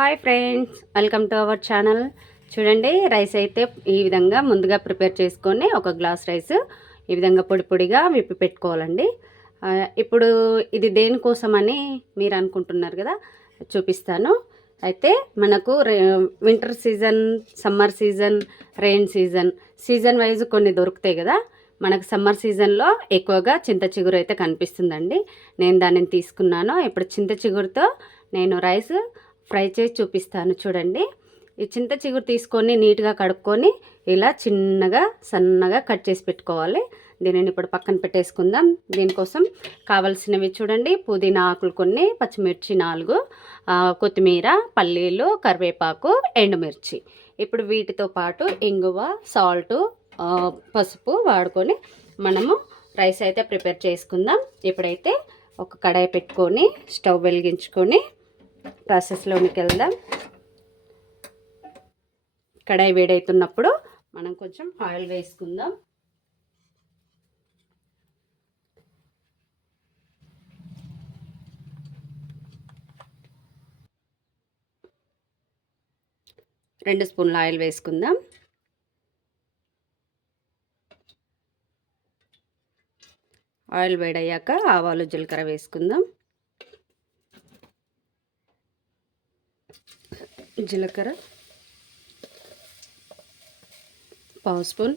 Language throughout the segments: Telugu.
Hi friends, welcome to our channel. చూడండి, రైస్ అయితే ఈ విధంగా ముందుగా ప్రిపేర్ చేసుకొని ఒక గ్లాస్ రైస్ ఈ విధంగా పొడి పొడిగా విప్పి పెట్టుకోవాలండి. ఇప్పుడు ఇది దేనికోసమని మీరు అనుకుంటున్నారు కదా, చూపిస్తాను. అయితే మనకు winter season, summer season, rain season wise కొన్ని దొరుకుతాయి కదా. మనకు సమ్మర్ సీజన్లో ఎక్కువగా చింత చిగురు అయితే కనిపిస్తుందండి. నేను దానిని తీసుకున్నాను. ఇప్పుడు చింత చిగురుతో నేను రైస్ ఫ్రై చేసి చూపిస్తాను. చూడండి, ఈ చింత చిగురు తీసుకొని నీట్గా కడుక్కొని ఇలా చిన్నగా సన్నగా కట్ చేసి పెట్టుకోవాలి. దీనిని ఇప్పుడు పక్కన పెట్టేసుకుందాం. దీనికోసం కావాల్సినవి చూడండి, పుదీనా ఆకులు కొన్ని, పచ్చిమిర్చి 4, కొత్తిమీర, పల్లీలు, కరివేపాకు, ఎండుమిర్చి. ఇప్పుడు వీటితో పాటు ఇంగువ, సాల్టు, పసుపు వాడుకొని మనము రైస్ అయితే ప్రిపేర్ చేసుకుందాం. ఇప్పుడైతే ఒక కడాయి పెట్టుకొని స్టవ్ వెలిగించుకొని ప్రాసెస్లోనికి వెళ్దాం. కడాయి వేడవుతున్నప్పుడు మనం కొంచెం ఆయిల్ వేసుకుందాం. రెండు స్పూన్ల ఆయిల్ వేసుకుందాం. ఆయిల్ వేడయ్యాక ఆవాలు, జీలకర్ర వేసుకుందాం. జీలకర్ర, పావు స్పూన్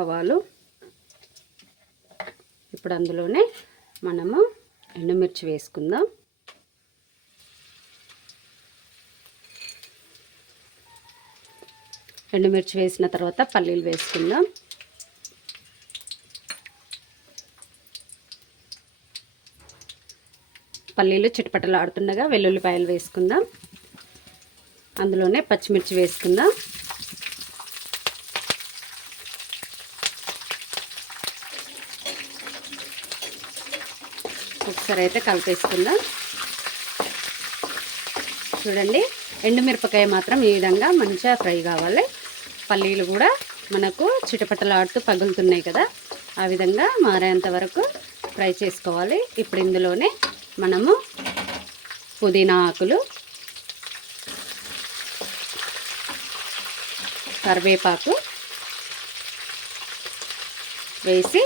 ఆవాలు. ఇప్పుడు అందులోనే మనము ఎండుమిర్చి వేసుకుందాం. ఎండుమిర్చి వేసిన తర్వాత పల్లీలు వేసుకుందాం. పల్లీలు చిటపటలాడుతుండగా వెల్లుల్లిపాయలు వేసుకుందాం. అందులోనే పచ్చిమిర్చి వేసుకుందాం. ఒకసారి అయితే కలిపేసుకుందాం. చూడండి, ఎండుమిరపకాయ మాత్రం ఈ విధంగా మంచిగా ఫ్రై కావాలి. పల్లీలు కూడా మనకు చిటపటలాడుతూ పగులుతున్నాయి కదా, ఆ విధంగా మారేంత వరకు ఫ్రై చేసుకోవాలి. ఇప్పుడు ఇందులోనే మనము పుదీనా ఆకులు, కరివేపాకు వేసి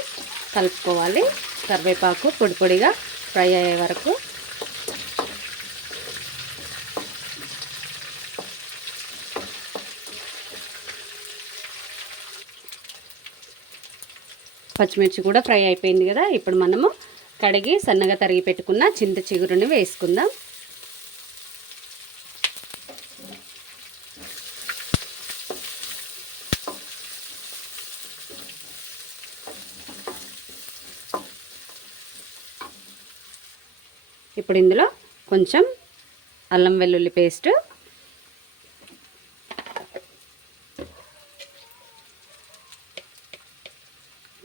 కలుపుకోవాలి. కరివేపాకు పొడి పొడిగా ఫ్రై అయ్యే వరకు. పచ్చిమిర్చి కూడా ఫ్రై అయిపోయింది కదా. ఇప్పుడు మనము కడిగి సన్నగా తరిగి పెట్టుకున్న చింత చిగురుని వేసుకుందాం. ఇప్పుడు ఇందులో కొంచెం అల్లం వెల్లుల్లి పేస్ట్,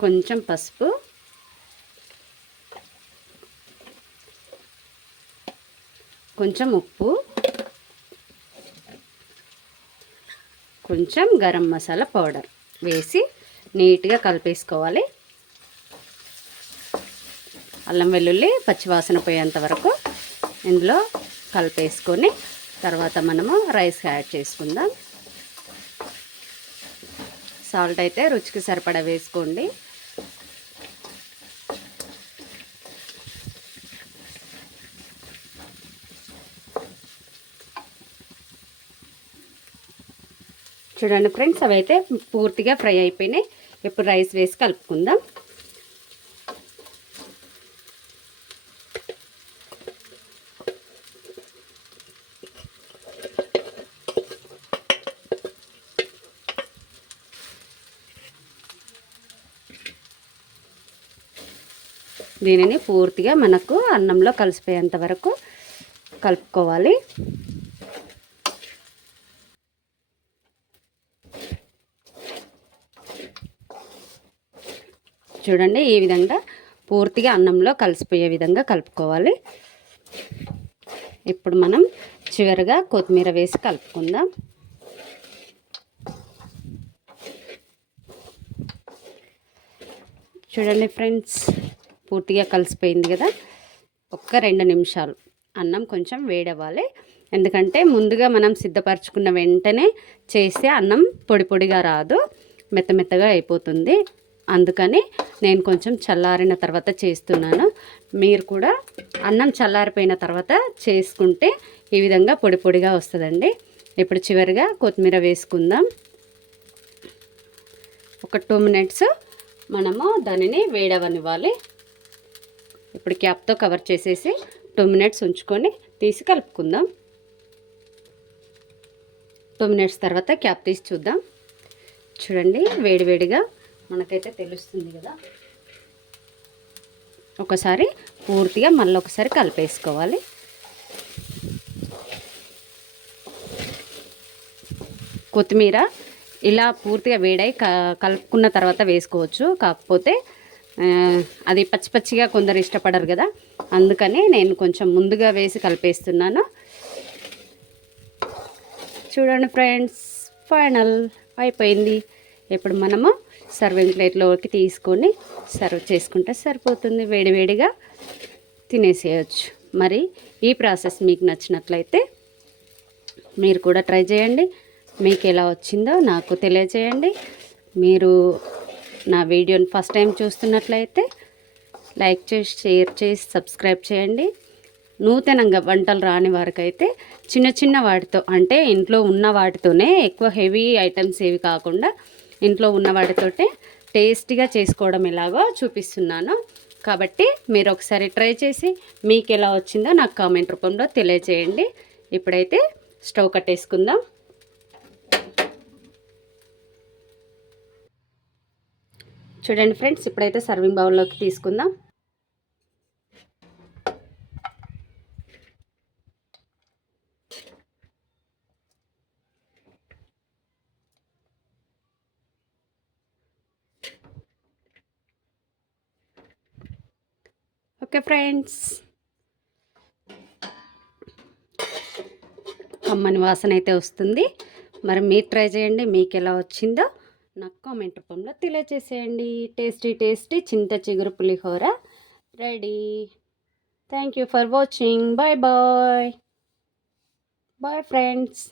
కొంచెం పసుపు, కొంచెం ఉప్పు, కొంచెం గరం మసాలా పౌడర్ వేసి నీట్గా కలిపేసుకోవాలి. అల్లం వెల్లుల్లి పచ్చివాసన పోయేంత వరకు ఇందులో కలిపేసుకొని తర్వాత మనము రైస్ యాడ్ చేసుకుందాం. సాల్ట్ అయితే రుచికి సరిపడా వేసుకోండి. చూడండి ఫ్రెండ్స్, అవి అయితే పూర్తిగా ఫ్రై అయిపోయినాయి. ఇప్పుడు రైస్ వేసి కలుపుకుందాం. దీనిని పూర్తిగా మనకు అన్నంలో కలిసిపోయేంత వరకు కలుపుకోవాలి. చూడండి, ఈ విధంగా పూర్తిగా అన్నంలో కలిసిపోయే విధంగా కలుపుకోవాలి. ఇప్పుడు మనం చివరిగా కొత్తిమీర వేసి కలుపుకుందాం. చూడండి ఫ్రెండ్స్, పూర్తిగా కలిసిపోయింది కదా. ఒక్క 2 నిమిషాలు అన్నం కొంచెం వేడవ్వాలి. ఎందుకంటే ముందుగా మనం సిద్ధపరచుకున్న వెంటనే చేస్తే అన్నం పొడి పొడిగా రాదు, మెత్తగా అయిపోతుంది. అందుకని నేను కొంచెం చల్లారిన తర్వాత చేస్తున్నాను. మీరు కూడా అన్నం చల్లారిపోయిన తర్వాత చేసుకుంటే ఈ విధంగా పొడి పొడిగా వస్తుందండి. ఇప్పుడు చివరిగా కొత్తిమీర వేసుకుందాం. ఒక 2 మినిట్స్ మనము దానిని వేడవనివ్వాలి. ఇప్పుడు క్యాప్తో కవర్ చేసేసి 2 మినిట్స్ ఉంచుకొని తీసి కలుపుకుందాం. 2 మినిట్స్ తర్వాత క్యాప్ తీసి చూద్దాం. చూడండి, వేడివేడిగా మనకైతే తెలుస్తుంది కదా. ఒకసారి పూర్తిగా మళ్ళీ ఒకసారి కలిపేసుకోవాలి. కొత్తిమీర ఇలా పూర్తిగా వేడై కలుపుకున్న తర్వాత వేసుకోవచ్చు. కాకపోతే అది పచ్చి పచ్చిగా కొందరు ఇష్టపడరు కదా, అందుకని నేను కొంచెం ముందుగా వేసి కలిపేస్తున్నాను. చూడండి ఫ్రెండ్స్, ఫైనల్ అయిపోయింది. ఇప్పుడు మనము సర్వింగ్ ప్లేట్లోకి తీసుకొని సర్వ్ చేసుకుంటే సరిపోతుంది. వేడివేడిగా తినేసేయచ్చు. మరి ఈ ప్రాసెస్ మీకు నచ్చినట్లయితే మీరు కూడా ట్రై చేయండి. మీకు ఎలా వచ్చిందో నాకు తెలియజేయండి. మీరు నా వీడియోని ఫస్ట్ టైం చూస్తున్నట్లయితే లైక్ చేసి, షేర్ చేసి, సబ్స్క్రైబ్ చేయండి. నూతనంగా వంటలు రాని వారికైతే చిన్న చిన్న వాటితో, అంటే ఇంట్లో ఉన్న వాటితోనే, ఎక్కువ హెవీ ఐటమ్స్ ఏవి కాకుండా ఇంట్లో ఉన్న వాటితోటే టేస్టీగా చేసుకోవడం ఎలాగో చూపిస్తున్నాను. కాబట్టి మీరు ఒకసారి ట్రై చేసి మీకు ఎలా వచ్చిందో నాకు కామెంట్ రూపంలో తెలియజేయండి. ఇప్పుడైతే స్టవ్ కట్టేసుకుందాం. చూడండి ఫ్రెండ్స్, ఇప్పుడైతే సర్వింగ్ బౌల్లోకి తీసుకుందాం. ఓకే ఫ్రెండ్స్, కమ్మని వాసన అయితే వస్తుంది. మరి మీరు ట్రై చేయండి. మీకు ఎలా వచ్చిందో నాకు కామెంట్ రూపంలో తెలియజేసేయండి. టేస్టీ చింత చిగురు పులిహోర ready. Thank you for watching. Bye bye. Bye friends.